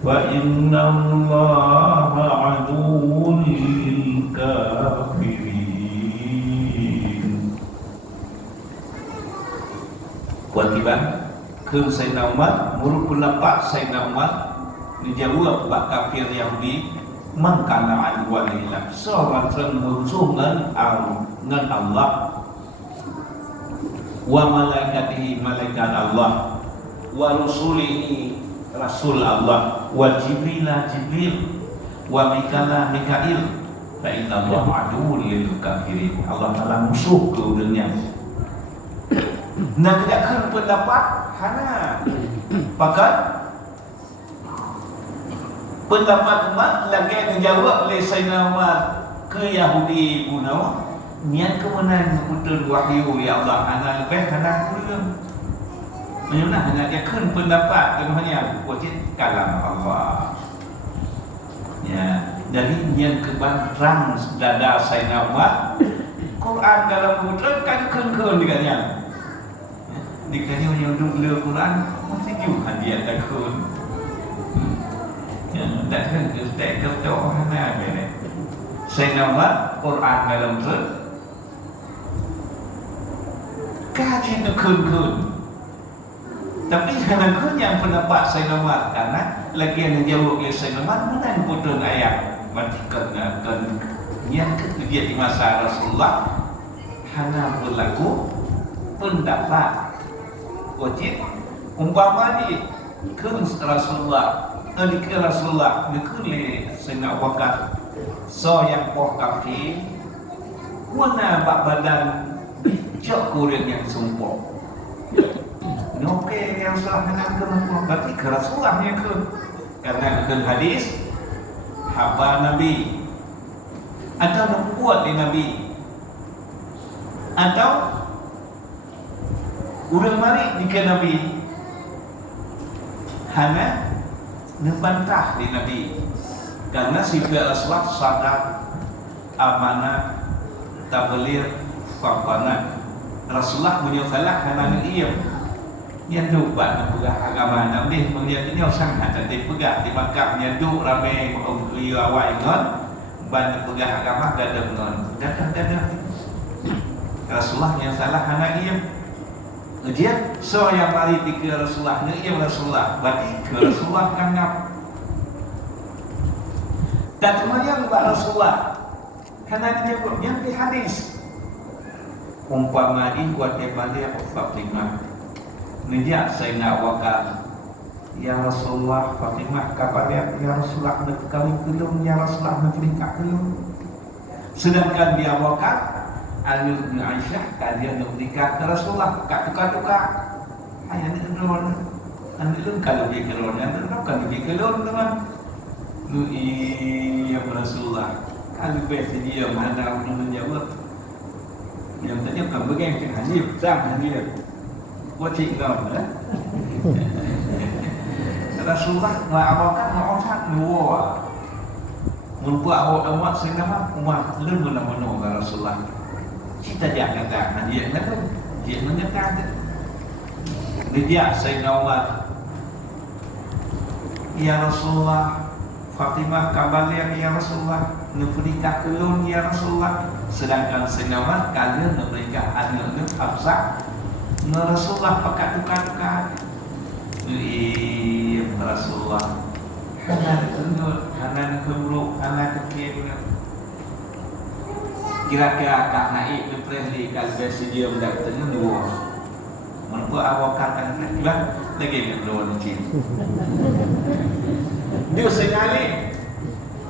فإن الله عدو للكافرين. Kewajiban ke Sayyidina Umar, menurut pendapat Sayyidina Umar dijawab bak kafir Yahudi mangkana adwa lillah, seorang musuh dengan Allah, wa malaikatihi malaikat Allah, wa rusulihi rasul Allah, wa jibrila jibril, wa mikala mikail, fa inna Allah aduwwul lil kafirin. Allah Taala musuh ke dunia. Nak tidakkan pendapat hana pakat pendapat umat lagi dijawab oleh Sayyidina Umar ke Yahudi punau niat kemenang betul wahyu ya Allah hana lebih hana kurang menyunah hana dia kan pendapat kemudian wajib kalam Allah ya. Dari yang kebarang dada Sayyidina Umar Quran dalam mutlak kan dengannya dikanya yang dulu Quran mesti juga dia takut dan kan kita tahu hana bene Sayyidina Umar Quran dalam tu kaji tu kun tapi kadang-kadang yang pendapat Sayyidina Umar karena lagi yang jawab oleh Sayyidina Umar menang putus ayat berarti yang kejadian di masa Rasulullah hanya berlaku pendapat wajib umpama di ke Rasulullah ke Rasulullah nekuli Sayyidina Abu Bakar so yang poh kafir mana bak badan jok kuring yang sumpah nope yang salah dengan kenapa berarti ke Rasulullah yang ke karena ke hadis haba Nabi atau membuat di Nabi atau urang mari di Nabi hanya membantah di Nabi karena sifat Rasulullah sadaq amanah tabligh faqana Rasulullah punya salah hanya ia yang lupa nak pegang agama Nabi melihat ini sangat cantik pegang di Makkah nyadu ramai awak ingat ban pegang agama gadah dadah Rasulullah yang salah hanya ia. Kemudian so yang mari ke Rasulullah ni ia Rasulullah berarti ke Rasulullah kanggap dan kemudian buat Rasulullah karena dia yang di hadis umpama di buat dia balik Fatimah menjak Sayyidina Abu Bakar ya Rasulullah Fatimah kabar ya Rasulullah nak kawin belum ya Rasulullah nak nikah belum sedangkan dia Abu Bakar Ali bin Aisyah dia nak nikah ke Rasulullah kat tukar-tukar ayah ni drone anda lu kalau dia drone anda lu kan dia drone teman lu iya Rasulullah kalau biasa dia mana menjawab yang tadi kan begitu kan hanif sang hanif wajib kau lah Rasulullah wa abakan ma'afat nuwa membuat awak awak senama umat lu mana Rasulullah kita jangan kata dia nak dia menyatakan dia Sayyidina Umar ya Rasulullah Fatimah kabalia ya Rasulullah nak nikah kelun ya Rasulullah sedangkan Sayyidina Umar kalian nak nikah anak ni Hafsah Rasulullah pakai tukar-tukar Rasulullah hana tunduk hana keburuk hana kekir kira-kira Kak Naik Presli kalau biasa dia mendatangkan dua membuat awak kata lah lagi berdua kecil dia senyali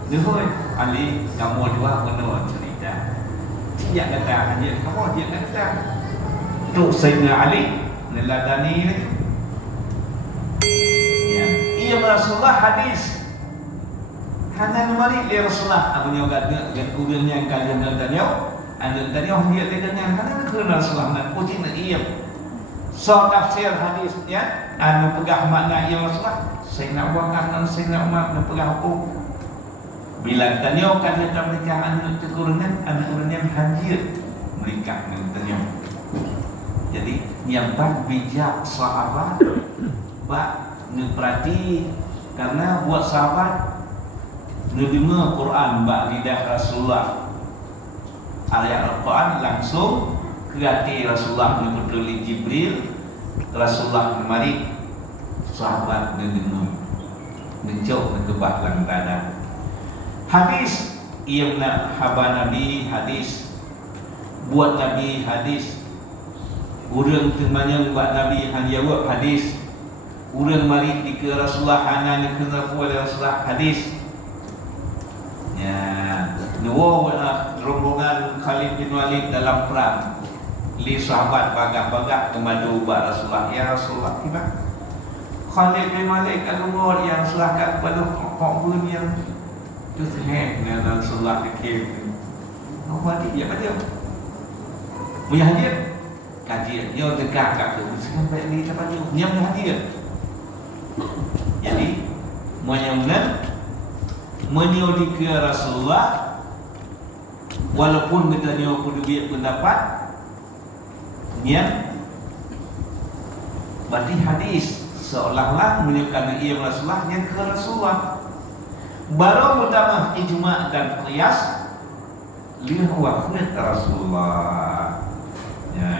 dia Ali kamu dua menurut cerita tidak kata dia kamu dia kata tu Sayyidina Ali neladani ya ia Rasulullah hadis hana mari dia Rasulullah abu nyoga kemudian yang kalian tanya anda tanya dia dengan hana ke Rasulullah nak puji nak ia so tafsir hadisnya anu pegang makna ia Rasulullah Sayyidina Abu Bakar dan Sayyidina Umar anu pegang hukum bila tanya kalian tak menikah anu turunan hadir menikah dengan tanya jadi yang bijak sahabat bak ngeperhati Karena buat sahabat mendengar Quran bak lidah Rasulullah, ayat Al-Quran langsung ke hati Rasulullah menurut Jibril. Rasulullah mari sahabat mendengar mencok kebah lang dada. Hadis ia nak haba Nabi hadis, buat Nabi hadis, urang temanya buat Nabi hanjawab hadis, urang mari di ke Rasulullah hana ni kena puas Rasulullah hadis. Ya, dua rombongan Khalid bin Walid dalam perang. Li sahabat bagak-bagak kemadu buat Rasulullah. Ya Rasulullah, tiba Khalid bin Walid kalungor yang Rasulullah kepada pokok yang tu sehek dengan Rasulullah kekil. Apa dia pada? Muhadir kajian yo tegak kat tu sampai ni siapa tu? Dia muhadir. Jadi menyodi ke Rasulullah walaupun kita nyo kudu pendapat niat berarti hadis seolah-olah menunjukkan ia Rasulullah yang ke Rasulullah baru mutamah ijma' dan qiyas lihat wafat Rasulullah ya.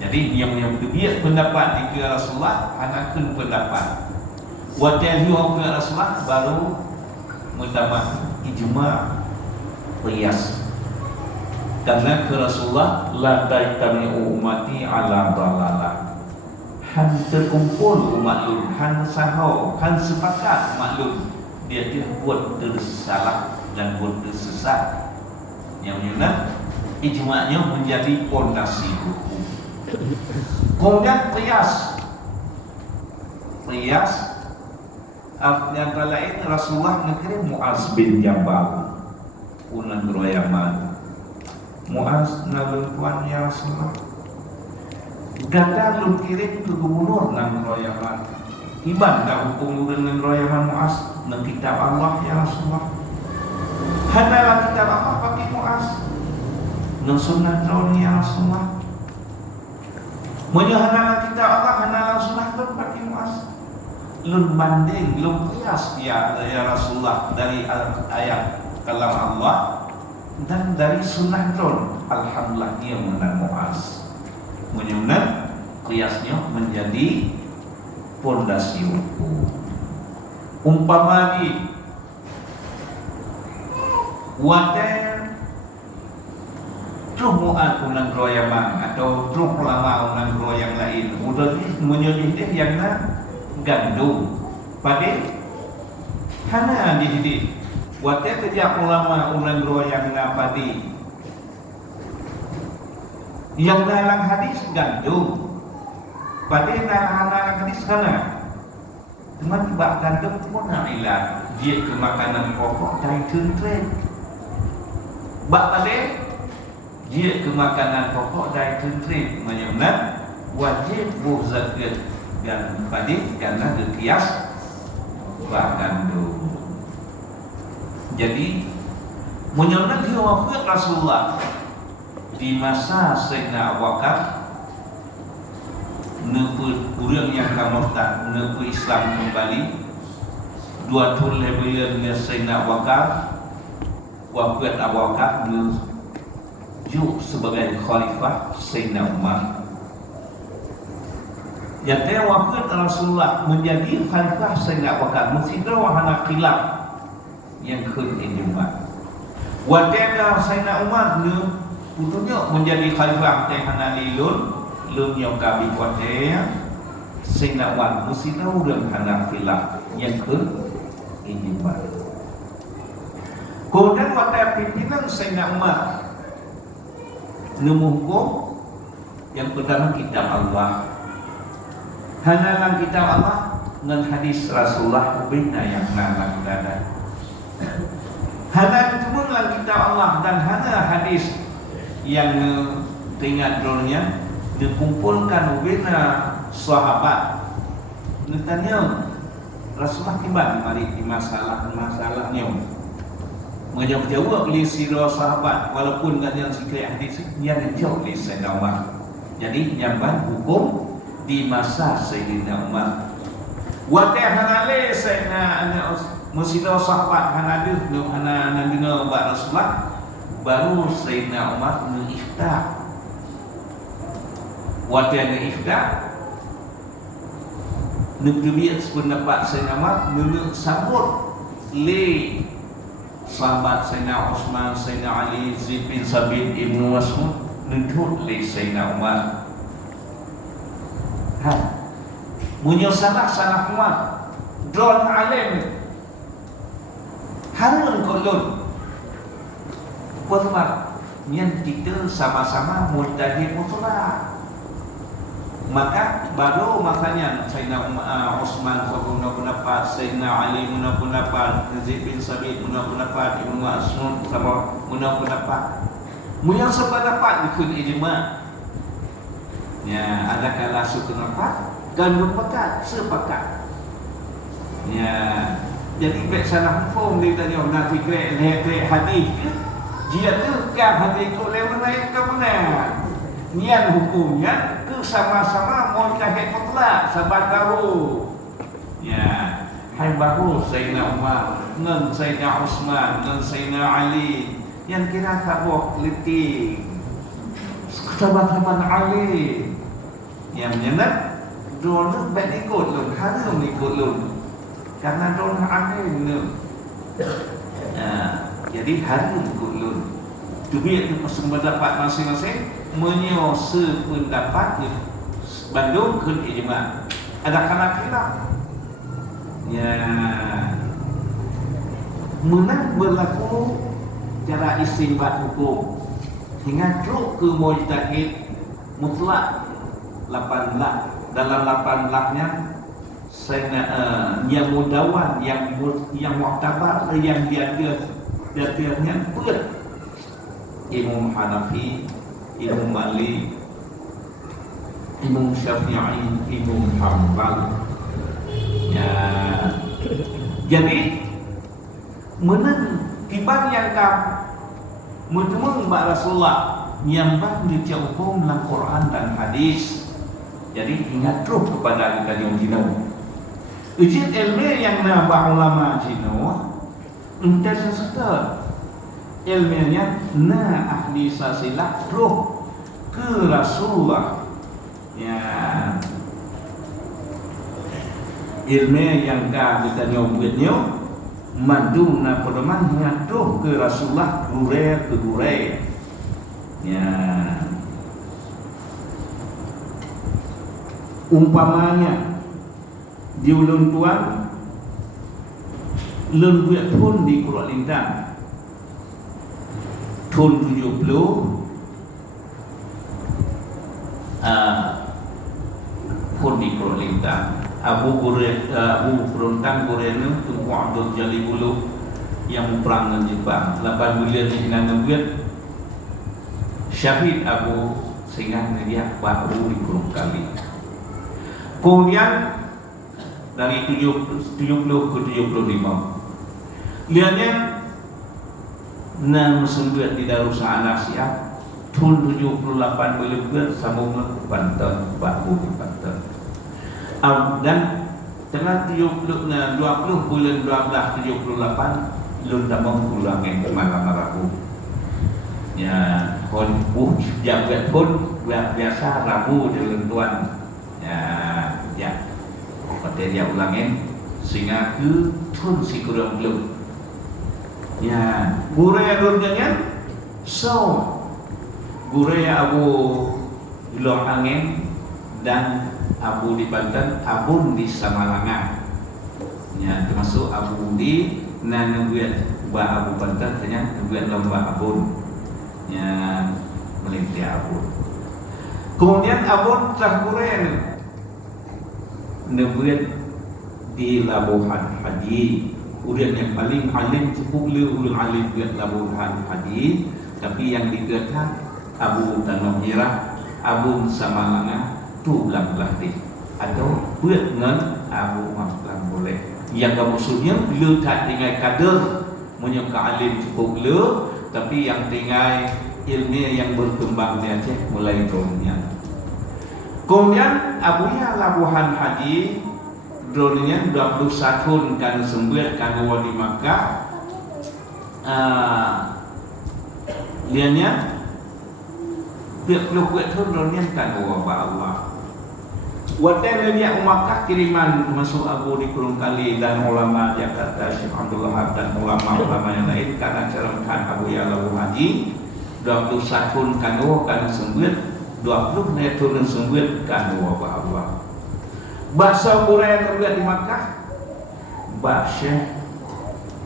Jadi yang berbiak pendapat di ke Rasulullah anakan pendapat wadah lihat ke Rasulullah baru mutamah ijma' qiyas. Karena ke Rasulullah la taitami'u ummati ala dalalah, han terkumpul umat lun, han sahau, han sepakat umat lun dia buat tersalah dan buat tersesat. Yang mana ijma'nya menjadi pondasi hukum. Kemudian qiyas antara lain Rasulullah mengirim Muaz bin Jabal unan Yaman. Muaz nalun tuan ya Rasulullah gada lun kirim ke gubernur nang Yaman. Iban dah hukum dengan Yaman Muaz nang kitab Allah ya Rasulullah. Hanalah kitab Allah pakai Muaz nang sunnah ron ya Rasulullah. Hanalah kitab Allah hanalah sunnah ron pakai Muaz. Lun banding, lun qiyas ya Rasulullah dari ayat kalam Allah dan dari sunnah ron. Alhamdulillah ia menang Muaz. Menyebut qiyasnya menjadi pondasi hukum. Umpama lagi wadah truh muat unang royaman atau truh lama unang royang lain udah menyedih yang gandum pada hana dididik wadah kerja ulama unang royang padi yang dalam hadis gandum pada dalam hadis hana teman tiba gandum pun ilah dia ke makanan pokok dari tentret bak pada dia ke makanan pokok dari tentret menyebut wajib buh zakat dan pada karena dikias bak gandum. Jadi menyebut dia wafat Rasulullah di masa Sayyidina Abu Bakar nepu urang yang kamurtad nepu Islam kembali dua tahun lebih dengan Sayyidina Abu Bakar wafat Abu Bakar menuju sebagai khalifah Sayyidina Umar. Yang dia wafat Rasulullah menjadi khalifah Sayyidina Abu Bakar mesti wahana khilaf yang keempat. Wadana Sayyidina Umar putunya menjadi khalifah tehana lilun yang kabi kuatnya Sayyidina Umar mesti urang hana khilaf yang keempat. Kemudian pada pimpinan Sayyidina Umar nemu hukum yang pertama kitab Allah. Hanalan kitab Allah dengan hadis Rasulullah bina yang nalang dada. Hana temulah kitab Allah dan hana hadis yang teringat dulunya dikumpulkan bina sahabat. Netanya Rasulullah tiba di masalahnya. Menjawab oleh sirah sahabat walaupun kan yang sikit hadis yang jauh oleh Sayyidina Umar. Jadi nyamban hukum di masa Sayyidina Umar. Wadah hanale Sayyidina Musida sahabat hanadu hana dengar bak Rasulullah baru Sayyidina Umar mengiftah. Waktu yang mengiftah negeri sependapat Sayyidina Umar sambut li sahabat Sayyidina Utsman, Sayyidina Ali, Zaid bin Sabit, Ibnu Mas'ud nudut li Sayyidina Umar. Munyo salah Umar drone alim harun kolon Umar yang kita sama-sama mujtahid mutlak. Maka baru makanya Sayyidina Utsman pendapat, Sayyidina Ali pendapat, Zaid bin Sabit pendapat, Ibnu Mas'ud sama pendapat. Yang sependapat ikut ijma. Ya, ada kala sependapat dan berpekat sepakat. Ya, jadi baik salah hukum dia tanya nak fikir hadis ke? Dia tu kan hadis tu lewat naik ke mana? Niat hukumnya ke sama-sama mujtahid mutlak sahabat baru. Ya, hai baru Sayyidina Umar dengan Sayyidina Utsman dengan Sayyidina Ali yang kira sabuk liti sahabat-sahabat Ali yang menyenat drone baik ikut lun, harum ikut lun karena drone Ali ni. Jadi harum ikut lun. Jadi itu pendapat masing-masing menyo sependapat bandung ke ijma. Ada kala khilaf. Ya, menang berlaku cara istinbat hukum hingga truk ke mujtahid mutlak 8 lak. Dalam 8 laknya yang mudawan, yang muktabar, yang diatirnya ber Imam Hanafi, Imam Malik, Imam Syafi'i, Imam Hanbal. Ya, jadi menang tiba yang menurut Rasulullah yang dibaca hukum dalam Quran dan hadis. Jadi ingat terus kepada kita yang jino. Ujian ilmu yang nabah ulama jino, entah sesuatu ilmiahnya ahli sasilah terus ke Rasulullah. Ya, ilmu yang kita nyobutnya maduna pedoman terus ke Rasulullah gure. Ya. Umpamanya di ulun tuan lun buat pun di Kurang Lintang tahun 70 pun di Kurang Lintang Abu Berontang Gorenu Tunku Abdul Jali Bulu yang perang dengan Jepang 8 bulan di Nangabuat syahid Abu sehingga dia baru di Kurung Kali. Kemudian dari 70 ke 75 lihatnya sembilan di Darussalam Asia tahun 78 boleh sambung ke Banten, baru di Banten. Dan tengah 20 bulan 12 78 lun tak mengulang yang kemana-mana Rabu. Ya, kon jagat pun biasa Rabu di lentuan. Ya, pada dia ulangin sehingga ke tun si kurang belum. Ya, guraya durganya so guraya Abu Ilang Angin dan Abu di Banten, Abun di Samalangan. Ya, termasuk Abu di Nanangguat ba Abu Banten hanya Nanangguat lomba Abun. Ya, melinti Abun. Kemudian Abun telah guraya Nanangguat di Labuhan Hadi. Urian yang paling alim cukup ulun alim buat Labuhan Hadi, tapi yang dikatakan Abu Tanah Merah, Abu Samalangan tu belah-belah di atau buat dengan Abu Maslam boleh. Yang maksudnya bila tak tinggal kader menyuka alim cukup le, tapi yang tinggal ilmu yang berkembang dia cek mulai turunnya. Kemudian Abu Ya Labuhan Hadi drone-nya 21 kan sembuh kan di Makkah. Liannya tiap lukuat tu drone-nya kan Allah. Wadai dia Makkah kiriman masuk Abu di Kurung Kali dan ulama Jakarta Syekh Abdul Wahab dan ulama-ulama yang lain karena ceremkan Abu Ya'la Haji 21 kanu kan sembuh 20 netun sembuh kan Allah. Bahasa Qur'an di Makkah Syekh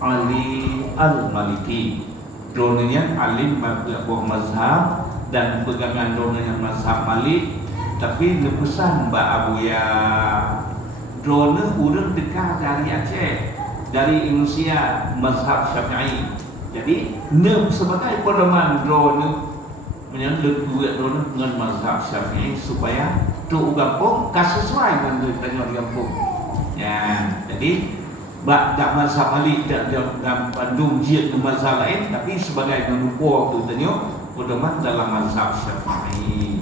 Ali Al-Maliki dronenya alim mazhab dan pegangan dronenya mazhab Malik. Tapi lepusan Mbak Abuya drone urang dekat dari Aceh, dari Indonesia mazhab Syafi'i. Jadi sebagai pedoman drone menyandung dua drone dengan mazhab Syafi'i supaya tu gampang sesuai dengan tanya gampang. Ya, jadi tak mazhab Malik dan Bandung jid mazhab lain, tapi sebagai menukar tu tanya pedoman dalam mazhab Syafi'i.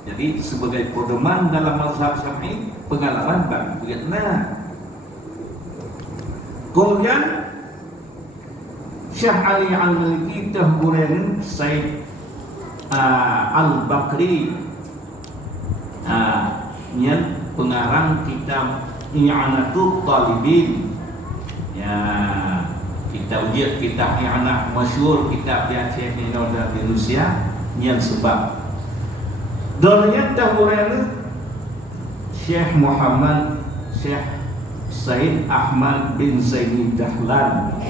Jadi sebagai pedoman dalam mazhab Syafi'i pengalaman bagi Vietnam. Kemudian Syekh Ali Al-Maliki tahburan Said Al-Bakri yang pengarang kitab I'anatul Talibin. Ya, kitab I'anah masyhur, kitab di Aceh di Indonesia yang sebab Donian tahburan Syekh Muhammad Syekh Said Ahmad bin Zaini Dahlan.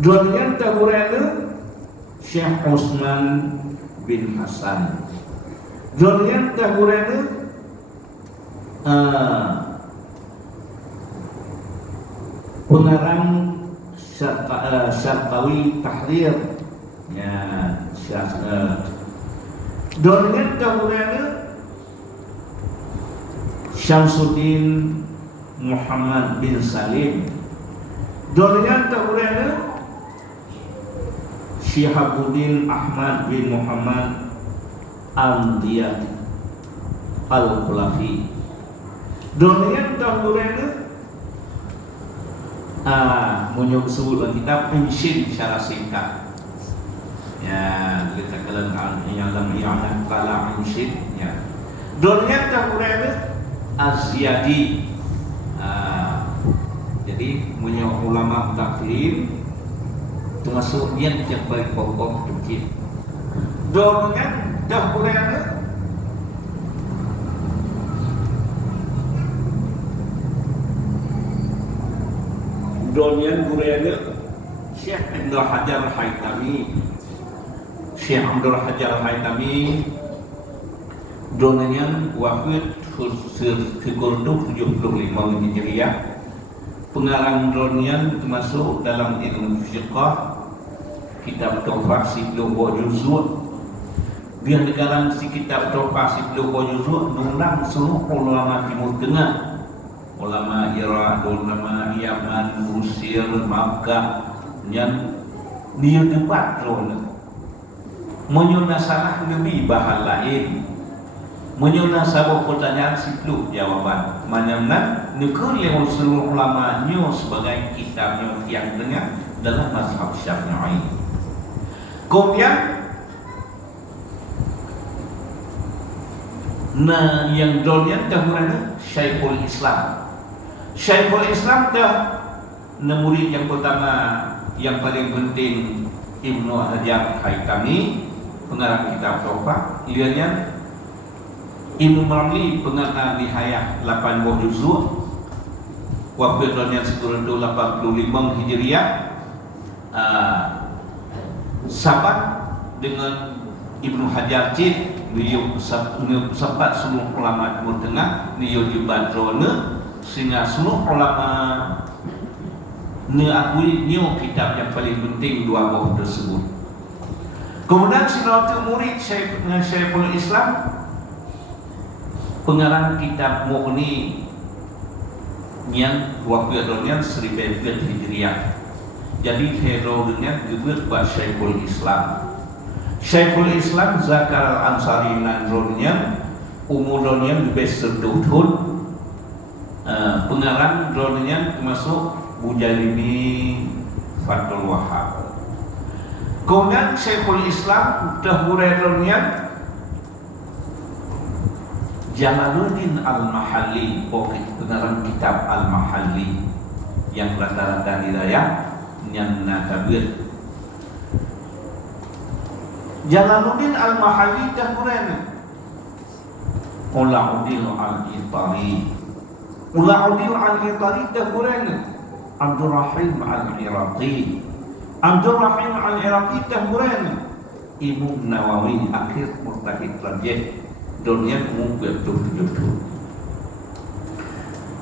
Donian tahburan Syekh Osman bin Hasan. Donian tahburan pengarang Syarqawi Tahrir. Ya, Donian tahburan Syamsuddin Muhammad bin Salim. Donian tahburan Syihabuddin Ahmad bin Muhammad Al-Diyat Al-Khulafi. Donian tahburan menyebut sebut kitab Insyid secara singkat. Ya, kita kelengan yang dalam I'anah kala Insyid. Ya. Donian tahburan Az-Ziyadi. Jadi punya ulama taklim termasuk dia yang paling pokok kecil. Donian tahburan Syekh Abdul Hajar Al-Haytami. Syekh Abdul Hajar Al-Haytami donian wafat sekurang 75 Hijriah. Pengarang donian termasuk dalam ilmu fiqh, kitab Tuhfah 10 juzuk. Dia negara si kitab Tuhfah 10 juzuk nundang seluruh ulama Timur Tengah, ulama Iraq, ulama Yaman, Mesir, Makkah yang dia debat drone. Menyuna salah lebih bahan lain. Menyuna sabuk pertanyaan siplu jawaban. Mana nekul yang seluruh ulama nyo sebagai kitabnya yang dengar dalam mazhab Syafi'i. Kemudian yang donian tahburan Syekhul Islam. Syekhul Islam dah murid yang pertama yang paling penting Ibnu Hajar Haytami, pengarang kitab Tuhfah. Liannya Ibnu Marli pengarang Nihayah 80 juzuk. Wafat donian sekurang 85 Hijriah. Sahabat dengan Ibnu Hajar Cid, beliau sempat seluruh ulama Timur Tengah beliau dibadrona sehingga seluruh ulama akui nyo kitab yang paling penting dua buah tersebut. Kemudian sinatu murid Syekhul Islam pengarang kitab Mughni yang waktu donian 1000 Hijriah. Jadi hero dunia disebut buat Syekhul Islam. Syekhul Islam Zakar Al-Ansari nan donian umur donian lebih 10 tahun pengarang dronian termasuk Bujalini Fathul Wahab. Kemudian Syekhul Islam Dahburai dronian Jamaluddin Al-Mahalli, pengarang kitab Al-Mahalli yang rata-rata hidayah yang nakabir. Jamaluddin Al-Mahalli Dahburai Ulauddin Al-Itari, Ulauddin Al-Itari Dahburai Abdul Rahim Al-Iraqi, Abdul Rahim Al-Iraqi Dahburai Imam Nawawi akhir murtahid rajih dunia umum betul-betul.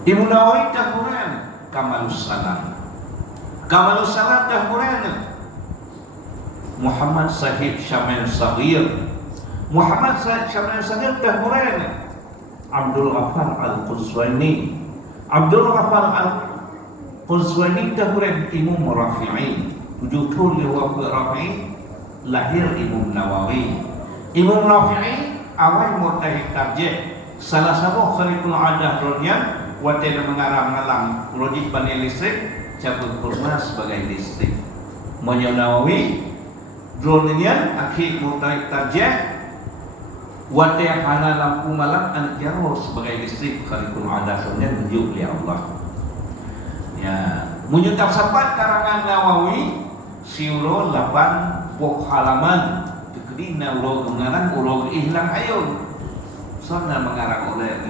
Imam Nawawi Dahburai Kamalus Salam, Kamalus Salam Dahburai Muhammad Sahib Syamil Saghir, Muhammad Sahib Syamil Saghir Dahburai Abdul Ghaffar Al-Quzwaini, Abdul Ghaffar Al-Quzwaini Dahburai Imam Rafi'i, Judul Liwaqi Rafi'i lahir Imam Nawawi. Imam Rafi'i awal murtahid tarjih, salah satu kharikul adah dunia watena mengarang ngalang logik bani listrik cabut kurma sebagai listrik. Imam Nawawi dunia akhir murtahid tarjih watena hana lampu malam anak jaro sebagai listrik kharikul adah dunia menunjuk li Allah. Ya, menyutak sapat karangan Nawawi siuro 8 pok halaman. Kedina ulo mengarang ulo ihlang ayun. Soalnya mengarang oleh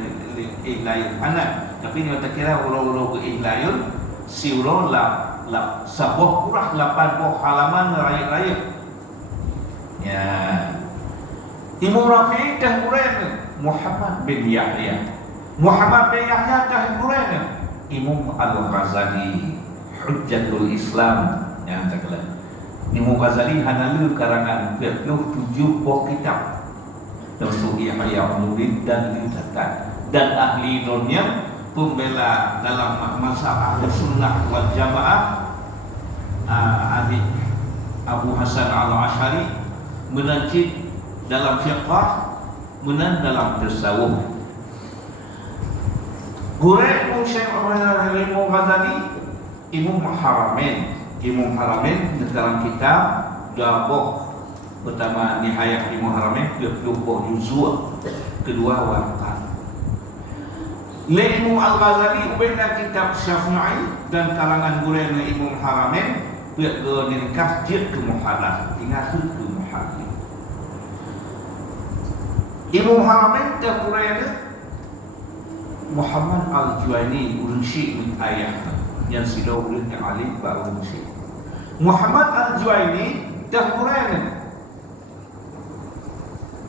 ihlayun anak. Tapi ni tak kira ulo ihlayun si ulo la sabuh kurang 80 halaman rakyat-rakyat. Ya. Imam Rafi'i Dahburai Muhammad bin Yahya. Muhammad bin Yahya Dahburai Imam Al-Ghazali Hujjatul Islam yang terkenal. Imam Ghazali hanalu karangan 27 kitab termasuk Ihya Ulumuddin dan Liutakan, dan ahli dunia pembela dalam masalah Sunnah wal Jamaah adik Abu Hasan Al-Asy'ari, menajid dalam fiqh, menan dalam tasawuf. Gureh Imam Ghazali Imam Haramain, Imam Haramain dalam kitab Daboh pertama Nihayat Imam Haramain 20 juzul, kedua Warqah. Le Imam Al-Ghazali ubena kitab Syafi'i dan kalangan gurena Imam Haramain pihak nikah jid ke muhadath tinggal ke muhadith. Imam Haramain Dahburai Muhammad Al-Juwaini Urunsi min ayah yang sudah ulun yang alim baru musik. Muhammad Al-Juwaini Dahburai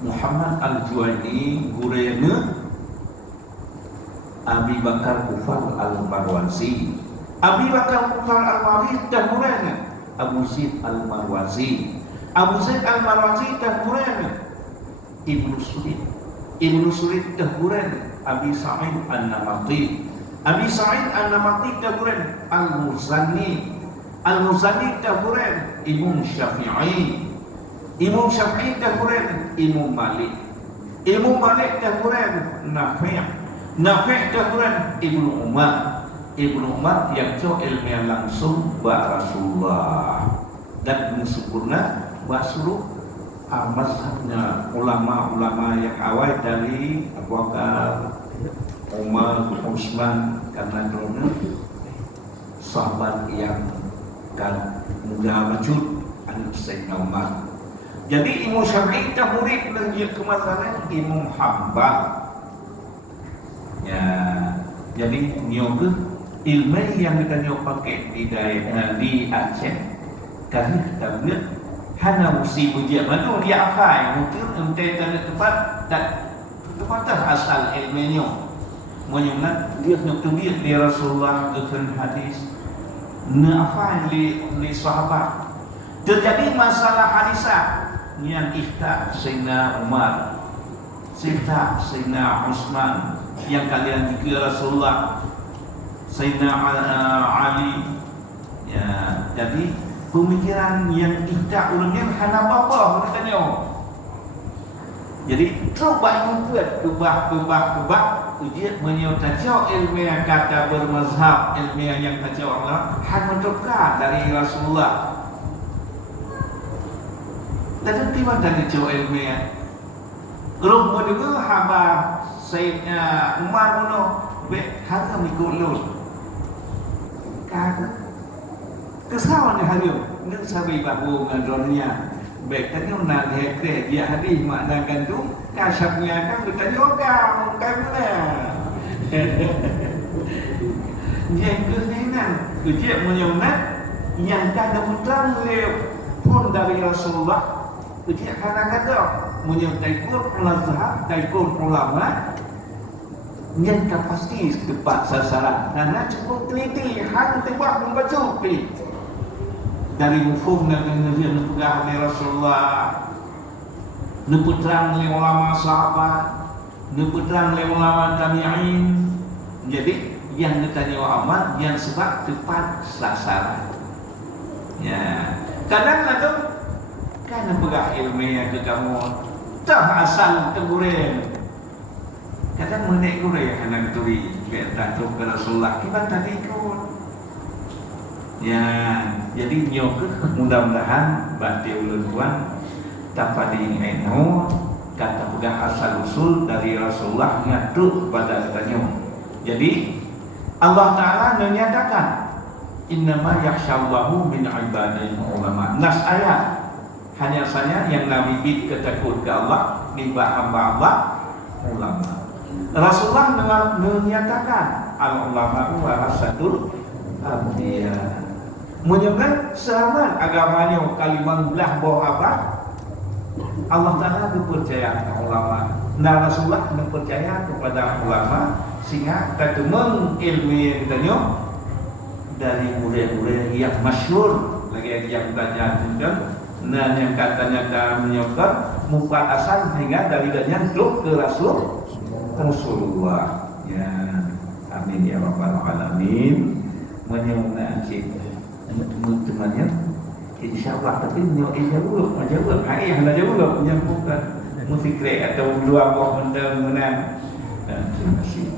Muhammad Al-Juwaini gurena Abi Bakar Kufar Al-Marwazi, Abi Bakar Kufar Al-Marwazi Dahburai Abu Zaid Al-Marwazi, Abu Zaid Al-Marwazi Dahburai Ibnu Surid, Ibnu Surid Dahburai Abi Sa'id An-Namati, Abi Sa'id An-Namati Dahburai Al-Muzani, Al-Muzani Dahburai Imam Syafi'i, Imam Syafi'i Dahburai Imam Malik, Imam Malik Dahburai Nafi', Nafi' Dahburai Ibnu Umar, Ibnu Umar yang co ilmiah langsung ba Rasulullah dan sempurna basru mazhabnya ulama-ulama yang awal dari Abu Bakar, Umar, Utsman, karena kerana sahabat yang kan muda majud anak Sayyidina Umar. Jadi Imam Syafi'i dah murid lagi ke mazhab Imam Hanbal. Ya, jadi nyoba ilmu yang kita nyoba pakai di daerah di Aceh, kami kita lihat hana musim ujian madu dia afai mungkin ente tanda tempat tak tempat asal ilmunya menyunat dia nak dia di Rasulullah dengan hadis na afai li sahabat. Terjadi masalah hadisah yang ifta Sayyidina Umar, ifta Sayyidina Utsman yang kalian juga Rasulullah, Sayyidina Ali. Ya, jadi pemikiran yang tidak ulangnya hana apa-apa mereka. Jadi coba buat kebah ujian menyutajau ilmiah kata bermazhab ilmiah yang tajau Allah hanya dekat dari Rasulullah. Dan tiba dari jauh ilmiah. Rum mendengar haba Sayyidina Umar Muno be harga mikulun. Kata kesawan harum nang sabi bahu ngadonnya. Baik tadi nak hekre dia hadis makna gandum kasyafnya kan bertanya orang mana. Yang kesenangan ujian menyunat yang kada pulang pun dari Rasulullah. Ujian kadang-kadang menyuntai kur mazhab, taikun ulama yang pasti tepat sasaran. Karena cukup teliti, hanya tebak membaca pilih. Dari mufhum dan pengertian pegang oleh Rasulullah, neputrang oleh ulama sahabat, neputrang oleh ulama tabi'in. Jadi yang ditanya amat yang sebab tepat sasaran. Ya, kadang-kadang kan pegang ilmiah ke kamu tak asal teguren. Kadang menek gure anak turi kita tu ke Rasulullah kita tadi ikut. Ya, jadi nyok mudah-mudahan bati ulun tuan dapat diingat kata pegang asal usul dari Rasulullah ngatur pada tanya. Jadi Allah Taala menyatakan innama yakhshallahu min ibadihi ulama. Nas ayat hanya saja yang Nabi ketakut ke Allah nimbah hamba Allah ulama. Rasulullah menyatakan al ulama warasatul anbiya. Menyebut selamat agamanya kalimat belah bahawa apa? Allah Ta'ala dipercaya kepada ulama. Nah Rasulullah dipercaya kepada ulama sehingga kita mengilmi kita dari murid-murid yang masyhur lagi yang tanya tunjuk. Nah yang katanya dalam menyebut mufad asal sehingga dari danya ke Rasulullah. Ya, amin ya rabbal alamin. Menyebut teman-temannya insyaallah tapi jawab ayah lah jawab menyambungkan musik atau dua buah menang. Terima kasih.